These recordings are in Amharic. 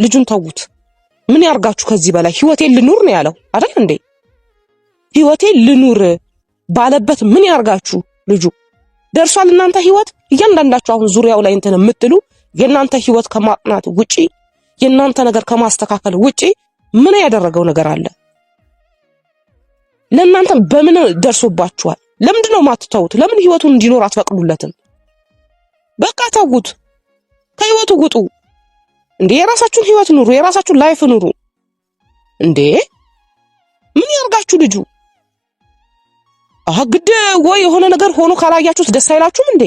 ልጁን ተውት። ምን ያርጋችሁ ከዚህ በላይ? ህይወቴን ልኑር ነው ያለው አይደል እንዴ? ህይወቴን ልኑር ባለበት ምን ያርጋችሁ? ልጁ ደርሷል። እናንተ ህይወት እያንዳንዳችሁ አሁን ዙሪያው ላይ እንትን የምትሉ የናንተ ህይወት ከማቅናት ውጪ የናንተ ነገር ከማስተካከል ውጪ ምን ያደረገው ነገር አለ? ለናንተ በምን ደርሶባችኋል? ለምንድነው ማትተውት? ለምን ህይወቱን እንዲኖር አትፈቅዱለትም? በቃ ተውት፣ ከህይወቱ ውጡ እንዴ! የራሳችሁን ህይወት ኑሩ፣ የራሳችሁን ላይፍ ኑሩ እንዴ! ምን ያርጋችሁ ልጁ? ግድ ወይ የሆነ ነገር ሆኖ ካላያችሁት ደስ አይላችሁም እንዴ?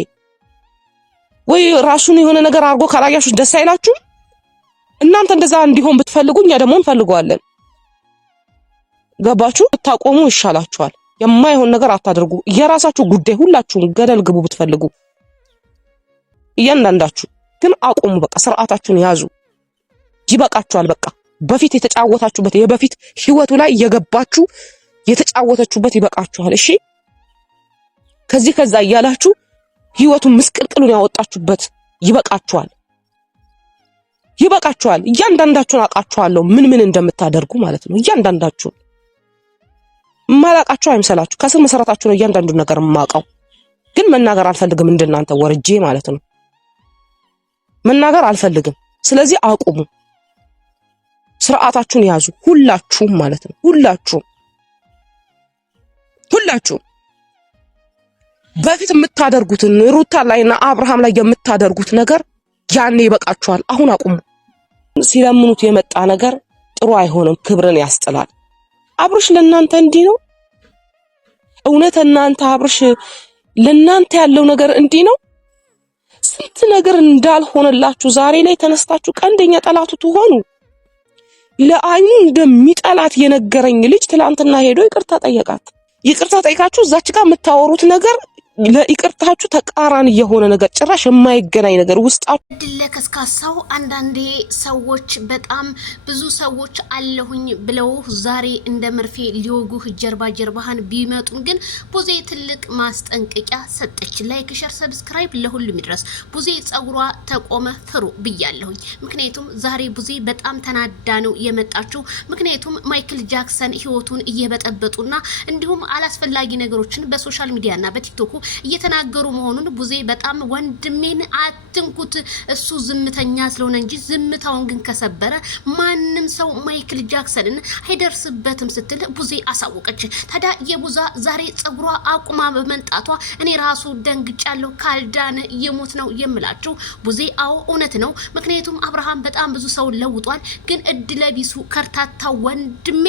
ወይ ራሱን የሆነ ነገር አርጎ ካላያችሁት ደስ አይላችሁም? እናንተ እንደዛ እንዲሆን ብትፈልጉ እኛ ደግሞ እንፈልገዋለን። ገባችሁ? ታቆሙ ይሻላችኋል። የማይሆን ነገር አታድርጉ። የራሳችሁ ጉዳይ፣ ሁላችሁም ገደል ግቡ ብትፈልጉ። እያንዳንዳችሁ ግን አቆሙ። በቃ ስርዓታችሁን ያዙ። ይበቃችኋል። በቃ በፊት የተጫወታችሁበት የበፊት ህይወቱ ላይ የገባችሁ የተጫወተችሁበት ይበቃችኋል። እሺ ከዚህ ከዛ እያላችሁ ህይወቱን ምስቅልቅሉን ያወጣችሁበት ይበቃችኋል። ይበቃችኋል። እያንዳንዳችሁን አውቃችኋለሁ ምን እንደምታደርጉ ማለት ነው። እያንዳንዳችሁን ማላቃችሁ አይምሰላችሁ። ከስር መሰረታችሁ ነው እያንዳንዱን ነገር ማውቀው። ግን መናገር አልፈልግም እንደናንተ ወርጄ ማለት ነው። መናገር አልፈልግም። ስለዚህ አቁሙ። ስርዓታችሁን ያዙ ሁላችሁም ማለት ነው። ሁላችሁም በፊት የምታደርጉትን ሩታ ላይና አብርሃም ላይ የምታደርጉት ነገር ያኔ ይበቃችኋል። አሁን አቁሙ። ሲለምኑት የመጣ ነገር ጥሩ አይሆንም፣ ክብርን ያስጥላል። አብርሽ ለናንተ እንዲህ ነው? እውነት እናንተ አብርሽ ለናንተ ያለው ነገር እንዲህ ነው? ስንት ነገር እንዳልሆነላችሁ ዛሬ ላይ ተነስታችሁ ቀንደኛ ጠላቱ ትሆኑ። ለአይኑ እንደሚጠላት የነገረኝ ልጅ ትላንትና ሄዶ ይቅርታ ጠየቃት። ይቅርታ ጠይቃችሁ እዛች ጋር የምታወሩት ነገር ለይቅርታችሁ ተቃራኒ የሆነ ነገር ጭራሽ የማይገናኝ ነገር ውስጣችሁ ድለከስካሳው። አንዳንዴ ሰዎች በጣም ብዙ ሰዎች አለሁኝ ብለው ዛሬ እንደ መርፌ ሊወጉህ ጀርባህን ቢመጡም ግን ቡዜ ትልቅ ማስጠንቀቂያ ሰጠች። ላይክ፣ ሼር፣ ሰብስክራይብ ለሁሉም ይድረስ። ቡዜ ጸጉሯ ተቆመ ፍሩ ብያለሁኝ። ምክንያቱም ዛሬ ቡዜ በጣም ተናዳ ነው የመጣችው። ምክንያቱም ማይክል ጃክሰን ህይወቱን እየበጠበጡና እንዲሁም አላስፈላጊ ነገሮችን በሶሻል ሚዲያና በቲክቶክ እየተናገሩ መሆኑን ቡዜ በጣም ወንድሜን አትንኩት፣ እሱ ዝምተኛ ስለሆነ እንጂ ዝምታውን ግን ከሰበረ ማንም ሰው ማይክል ጃክሰንን አይደርስበትም ስትል ቡዜ አሳወቀች። ታዲያ የቡዛ ዛሬ ጸጉሯ አቁማ በመንጣቷ እኔ ራሱ ደንግጫለሁ። ካልዳነ የሞት ነው የምላችሁ ቡዜ። አዎ እውነት ነው። ምክንያቱም አብርሃም በጣም ብዙ ሰው ለውጧል። ግን እድለቢሱ ከርታታ ወንድሜ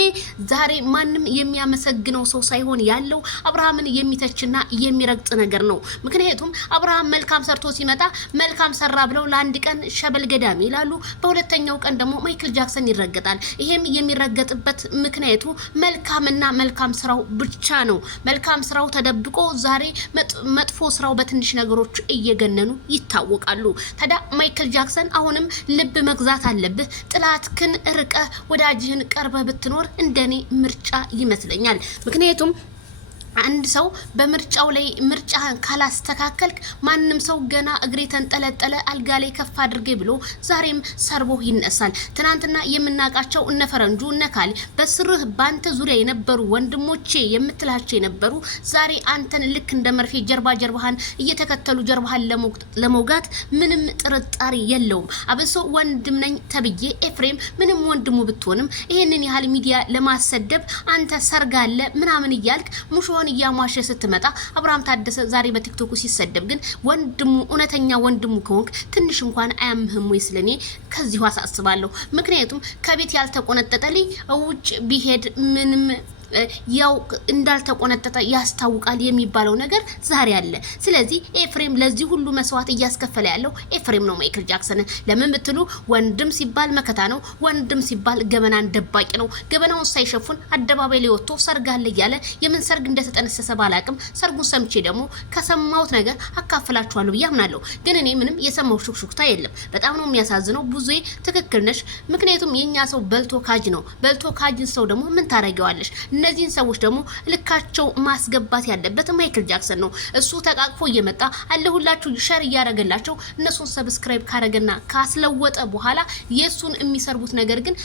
ዛሬ ማንም የሚያመሰግነው ሰው ሳይሆን ያለው አብርሃምን የሚተችና የሚረግ ነገር ነው። ምክንያቱም አብርሃም መልካም ሰርቶ ሲመጣ መልካም ሰራ ብለው ለአንድ ቀን ሸበል ገዳም ይላሉ፣ በሁለተኛው ቀን ደግሞ ማይክል ጃክሰን ይረገጣል። ይሄም የሚረገጥበት ምክንያቱ መልካምና መልካም ስራው ብቻ ነው። መልካም ስራው ተደብቆ ዛሬ መጥፎ ስራው በትንሽ ነገሮች እየገነኑ ይታወቃሉ። ታዲያ ማይክል ጃክሰን አሁንም ልብ መግዛት አለብህ። ጥላትክን ርቀ ወዳጅህን ቀርበ ብትኖር እንደኔ ምርጫ ይመስለኛል። ምክንያቱም አንድ ሰው በምርጫው ላይ ምርጫህን ካላስተካከልክ ማንም ሰው ገና እግሬ ተንጠለጠለ አልጋ ላይ ከፍ አድርጌ ብሎ ዛሬም ሰርቦ ይነሳል። ትናንትና የምናቃቸው እነ ፈረንጁ እነ ካሊ በስርህ ባንተ ዙሪያ የነበሩ ወንድሞቼ የምትላቸው የነበሩ ዛሬ አንተን ልክ እንደ መርፌ ጀርባህን እየተከተሉ ጀርባህን ለመውጋት ምንም ጥርጣሬ የለውም። አብሶ ወንድም ነኝ ተብዬ ኤፍሬም ምንም ወንድሙ ብትሆንም ይሄንን ያህል ሚዲያ ለማሰደብ አንተ ሰርጋለ ምናምን እያልክ ሙሾ እያሟሸ ስትመጣ አብርሃም ታደሰ ዛሬ በቲክቶክ ሲሰደብ ግን ወንድሙ እውነተኛ ወንድሙ ከሆንክ ትንሽ እንኳን አያምህም ወይ? ስለኔ ከዚሁ አሳስባለሁ። ምክንያቱም ከቤት ያልተቆነጠጠልኝ ውጭ ቢሄድ ምንም ያው እንዳልተቆነጠጠ ያስታውቃል የሚባለው ነገር ዛሬ አለ። ስለዚህ ኤፍሬም ለዚህ ሁሉ መስዋዕት እያስከፈለ ያለው ኤፍሬም ነው ማይክል ጃክሰን። ለምን ብትሉ ወንድም ሲባል መከታ ነው፣ ወንድም ሲባል ገበናን ደባቂ ነው። ገበናውን ሳይሸፉን አደባባይ ላይ ወጥቶ ሰርግ አለ እያለ የምን ሰርግ እንደተጠነሰሰ ባላቅም ሰርጉን ሰምቼ ደግሞ ከሰማሁት ነገር አካፍላችኋለሁ ብዬ አምናለሁ። ግን እኔ ምንም የሰማው ሹክሹክታ የለም። በጣም ነው የሚያሳዝነው። ቡዜ ትክክል ነሽ። ምክንያቱም የኛ ሰው በልቶ ካጅ ነው። በልቶ ካጅን ሰው ደግሞ ምን ታረጊዋለሽ? እነዚህን ሰዎች ደግሞ ልካቸው ማስገባት ያለበት ማይክል ጃክሰን ነው። እሱ ተቃቅፎ እየመጣ አለሁላችሁ ሸር እያረገላቸው እነሱን ሰብስክራይብ ካረገና ካስለወጠ በኋላ የሱን የሚሰርቡት ነገር ግን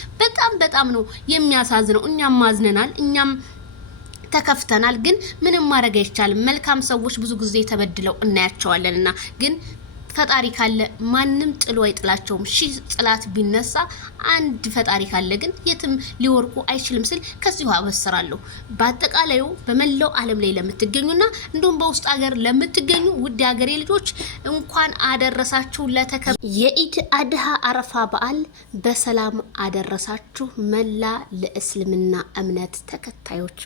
በጣም ነው የሚያሳዝነው። እኛም ማዝነናል፣ እኛም ተከፍተናል። ግን ምንም ማድረግ አይቻልም። መልካም ሰዎች ብዙ ጊዜ ተበድለው እናያቸዋለንና ግን ፈጣሪ ካለ ማንም ጥሎ አይጥላቸውም። ሺህ ጥላት ቢነሳ አንድ ፈጣሪ ካለ ግን የትም ሊወርቁ አይችልም ስል ከዚሁ አበስራለሁ። በአጠቃላዩ በመላው ዓለም ላይ ለምትገኙና እንዲሁም በውስጥ ሀገር ለምትገኙ ውድ ሀገሬ ልጆች እንኳን አደረሳችሁ የኢድ አድሃ አረፋ በዓል በሰላም አደረሳችሁ። መላ ለእስልምና እምነት ተከታዮች